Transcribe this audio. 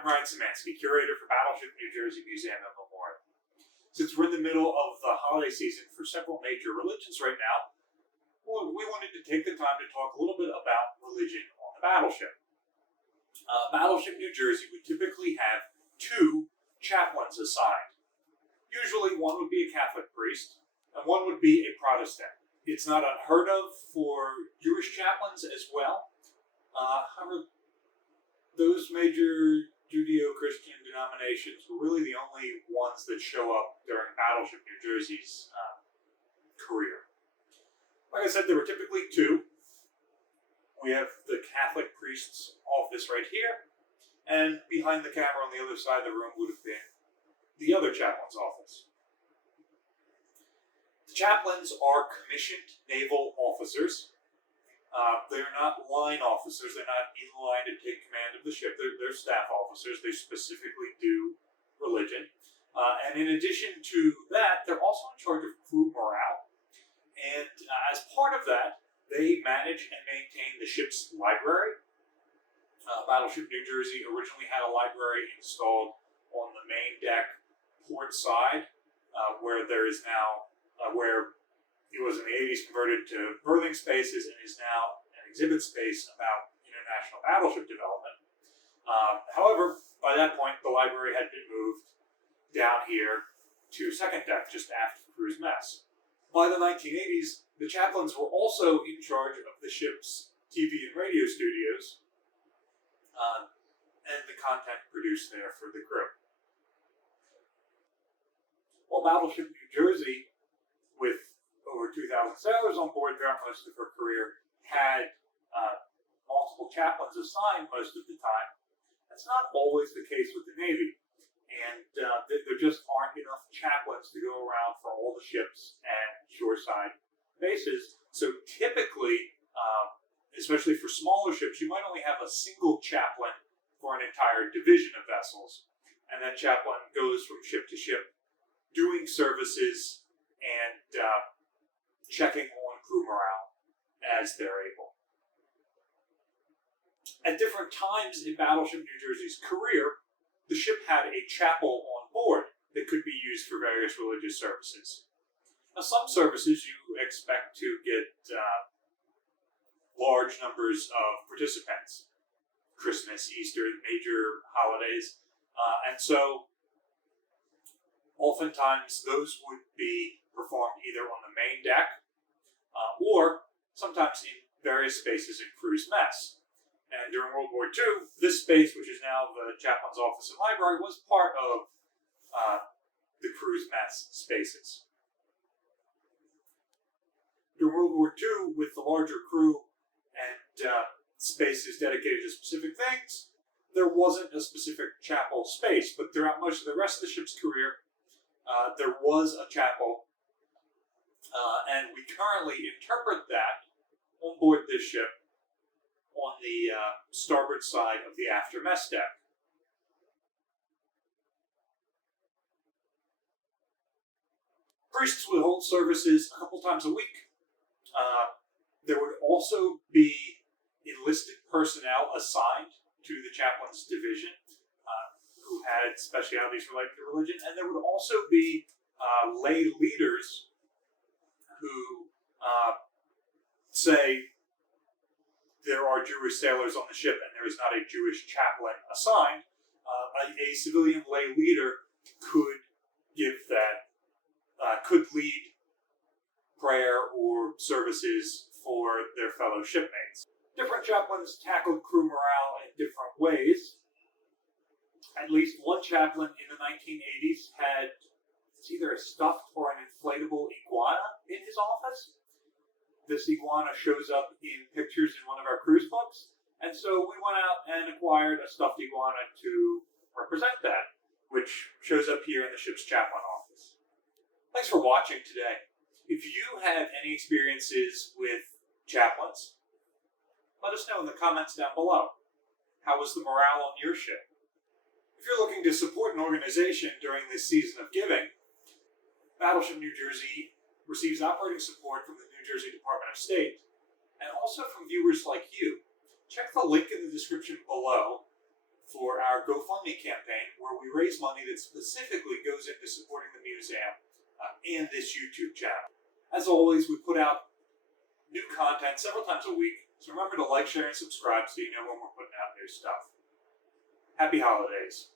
I'm Ryan Szymanski, curator for Battleship, New Jersey Museum and Memorial. Since we're in the middle of the holiday season for several major religions right now, we wanted to take the time to talk a little bit about religion on the battleship. Battleship, New Jersey would typically have 2 chaplains assigned. Usually one would be a Catholic priest, and one would be a Protestant. It's not unheard of for Jewish chaplains as well. However, those major Judeo-Christian denominations were really the only ones that show up during Battleship New Jersey's career. Like I said, there were typically 2. We have the Catholic priest's office right here, and behind the camera on the other side of the room would have been the other chaplain's office. The chaplains are commissioned naval officers. They're not line officers. They're not in line to take command of the ship. They're staff officers. They specifically do religion. And in addition to that, they're also in charge of crew morale. And as part of that, they manage and maintain the ship's library. Battleship New Jersey originally had a library installed on the main deck port side, where there is now, where it was in the 80s converted to berthing spaces and is now an exhibit space about international battleship development. However, by that point, the library had been moved down here to second deck, just aft the crew's mess. By the 1980s, the chaplains were also in charge of the ship's TV and radio studios, and the content produced there for the crew. While Battleship New Jersey, with over 2,000 sailors on board throughout most of her career, had multiple chaplains assigned most of the time. That's not always the case with the Navy. And there just aren't enough chaplains to go around for all the ships and shoreside bases. So typically, especially for smaller ships, you might only have a single chaplain for an entire division of vessels. And that chaplain goes from ship to ship, doing services and checking on crew morale as they're able. At different times in Battleship New Jersey's career, the ship had a chapel on board that could be used for various religious services. Now, some services you expect to get large numbers of participants. Christmas, Easter, major holidays. And so, oftentimes, those would be performed either on the main deck or sometimes in various spaces in crew's mess. And during World War II, this space, which is now the chaplain's office and library, was part of the crew's mess spaces. During World War II, with the larger crew and spaces dedicated to specific things, there wasn't a specific chapel space, but throughout most of the rest of the ship's career, there was a chapel, and we currently interpret that on board this ship on the starboard side of the after mess deck. Priests would hold services a couple times a week. There would also be enlisted personnel assigned to the chaplain's division who had specialities related to religion, and there would also be lay leaders who say there are Jewish sailors on the ship and there is not a Jewish chaplain assigned. A civilian lay leader could give that, could lead prayer or services for their fellow shipmates. Different chaplains tackled crew morale in different ways. At least one chaplain in the 1980s had either a stuffed or an inflatable iguana in his office. This iguana shows up in pictures in one of our cruise books, and so we went out and acquired a stuffed iguana to represent that, which shows up here in the ship's chaplain office. Thanks for watching today. If you have any experiences with chaplains, let us know in the comments down below. How was the morale on your ship? If you're looking to support an organization during this season of giving, Battleship New Jersey receives operating support from the New Jersey Department of State, and also from viewers like you. Check the link in the description below for our GoFundMe campaign, where we raise money that specifically goes into supporting the museum and this YouTube channel. As always, we put out new content several times a week, so remember to like, share, and subscribe so you know when we're putting out new stuff. Happy holidays.